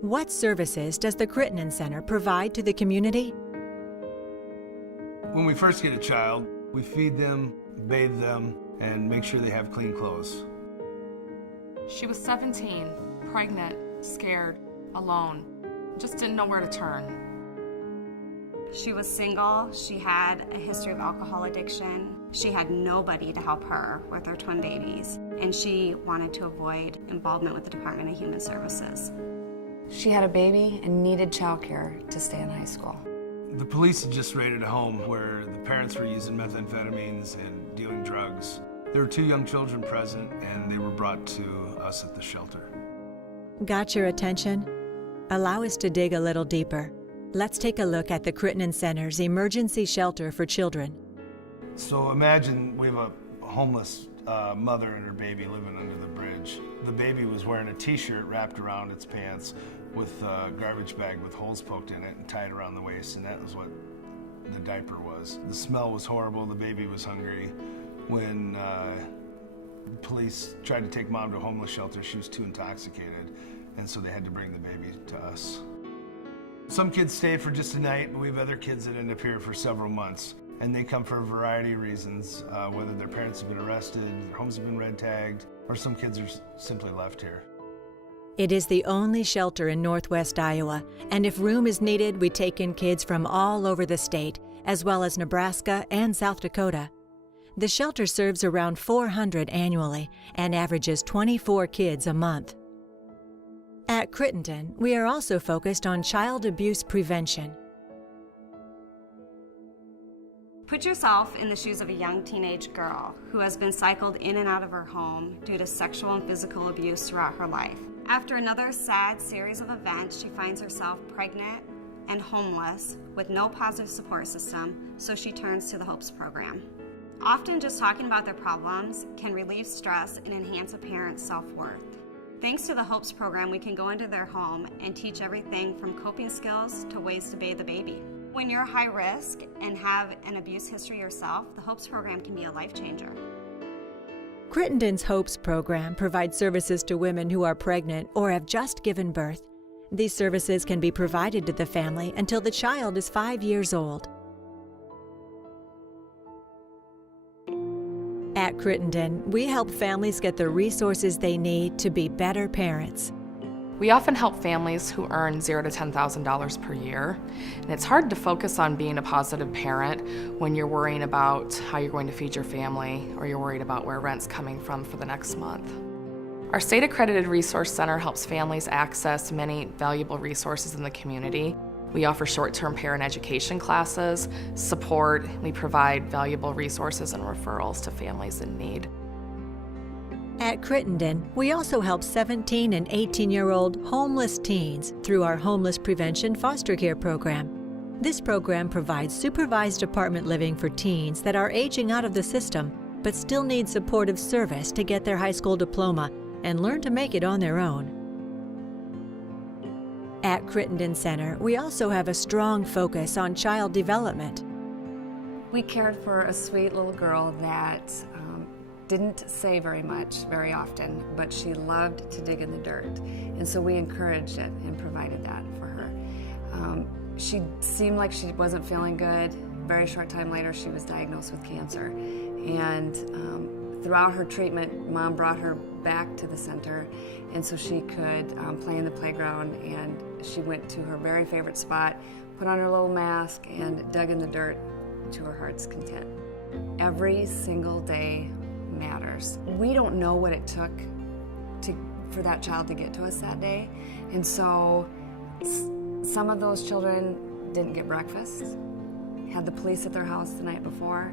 What services does the Crittenton Center provide to the community? When we first get a child, we feed them, bathe them, and make sure they have clean clothes. She was 17, pregnant, scared, alone, just didn't know where to turn. She was single, she had a history of alcohol addiction, she had nobody to help her with her twin babies, and she wanted to avoid involvement with the Department of Human Services. She had a baby and needed childcare to stay in high school. The police had just raided a home where the parents were using methamphetamines and dealing drugs. There were 2 young children present, and they were brought to us at the shelter. Got your attention? Allow us to dig a little deeper. Let's take a look at the Crittenton Center's emergency shelter for children. So imagine we have a homeless mother and her baby living under the bridge. The baby was wearing a t-shirt wrapped around its pants with a garbage bag with holes poked in it and tied around the waist, and that was what the diaper was. The smell was horrible, the baby was hungry. When police tried to take mom to a homeless shelter, she was too intoxicated, and so they had to bring the baby to us. Some kids stay for just a night, but we have other kids that end up here for several months. And they come for a variety of reasons, whether their parents have been arrested, their homes have been red tagged, or some kids are simply left here. It is the only shelter in Northwest Iowa, and if room is needed, we take in kids from all over the state, as well as Nebraska and South Dakota. The shelter serves around 400 annually and averages 24 kids a month. At Crittenton, we are also focused on child abuse prevention. Put yourself in the shoes of a young teenage girl who has been cycled in and out of her home due to sexual and physical abuse throughout her life. After another sad series of events, she finds herself pregnant and homeless with no positive support system, so she turns to the HOPES program. Often just talking about their problems can relieve stress and enhance a parent's self-worth. Thanks to the HOPES program, we can go into their home and teach everything from coping skills to ways to bathe the baby. When you're high risk and have an abuse history yourself, the HOPES program can be a life changer. Crittenton's HOPES program provides services to women who are pregnant or have just given birth. These services can be provided to the family until the child is 5 years old. At Crittenton, we help families get the resources they need to be better parents. We often help families who earn $0 to $10,000 per year, and it's hard to focus on being a positive parent when you're worrying about how you're going to feed your family or you're worried about where rent's coming from for the next month. Our state-accredited resource center helps families access many valuable resources in the community. We offer short-term parent education classes, support, we provide valuable resources and referrals to families in need. At Crittenton, we also help 17 and 18-year-old homeless teens through our Homeless Prevention Foster Care Program. This program provides supervised apartment living for teens that are aging out of the system but still need supportive service to get their high school diploma and learn to make it on their own. At Crittenton Center, we also have a strong focus on child development. We cared for a sweet little girl that didn't say very much very often, but she loved to dig in the dirt. And so we encouraged it and provided that for her. She seemed like she wasn't feeling good. Very short time later, she was diagnosed with cancer. And throughout her treatment, Mom brought her back to the center, and so she could play in the playground, and she went to her very favorite spot, put on her little mask, and dug in the dirt to her heart's content. Every single day matters. We don't know what it took for that child to get to us that day, and so some of those children didn't get breakfast, had the police at their house the night before,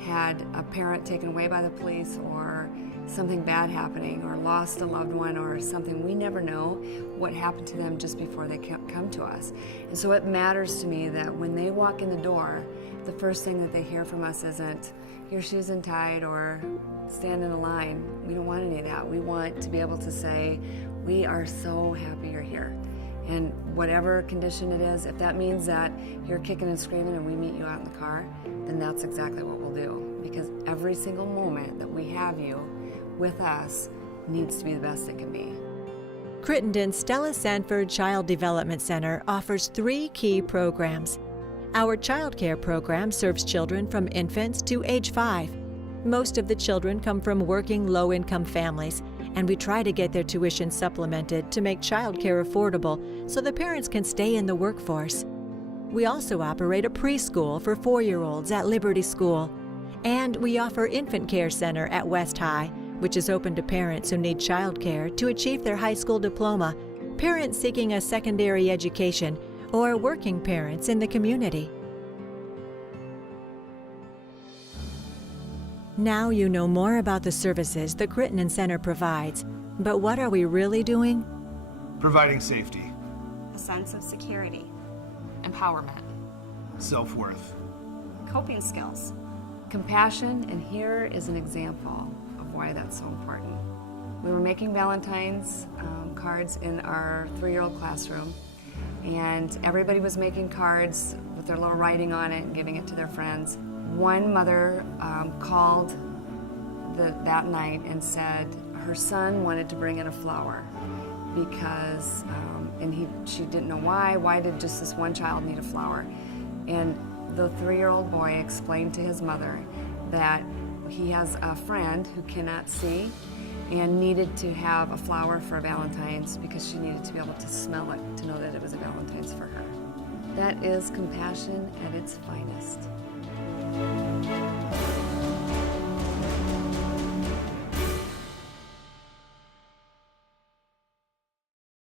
had a parent taken away by the police, or something bad happening, or lost a loved one, or something. We never know what happened to them just before they come to us. And so it matters to me that when they walk in the door, the first thing that they hear from us isn't, your shoes untied or stand in a line. We don't want any of that. We want to be able to say, we are so happy you're here. And whatever condition it is, if that means that you're kicking and screaming and we meet you out in the car, then that's exactly what we'll do. Because every single moment that we have you with us needs to be the best it can be. Crittenton's Stella Sanford Child Development Center offers 3 key programs. Our child care program serves children from infants to age 5. Most of the children come from working low-income families, and we try to get their tuition supplemented to make child care affordable so the parents can stay in the workforce. We also operate a preschool for 4-year-olds at Liberty School, and we offer Infant Care Center at West High, which is open to parents who need child care to achieve their high school diploma, parents seeking a secondary education, or working parents in the community. Now you know more about the services the Crittenton Center provides, but what are we really doing? Providing safety, A sense of security, Empowerment. self-worth, coping skills, Compassion, and here is an example of why that's so important. We were making Valentine's cards in our 3-year-old classroom, and everybody was making cards with their little writing on it and giving it to their friends. One mother called that night and said her son wanted to bring in a flower because, she didn't know why did just this one child need a flower? And the 3-year-old boy explained to his mother that he has a friend who cannot see and needed to have a flower for Valentine's because she needed to be able to smell it to know that it was a Valentine's for her. That is compassion at its finest.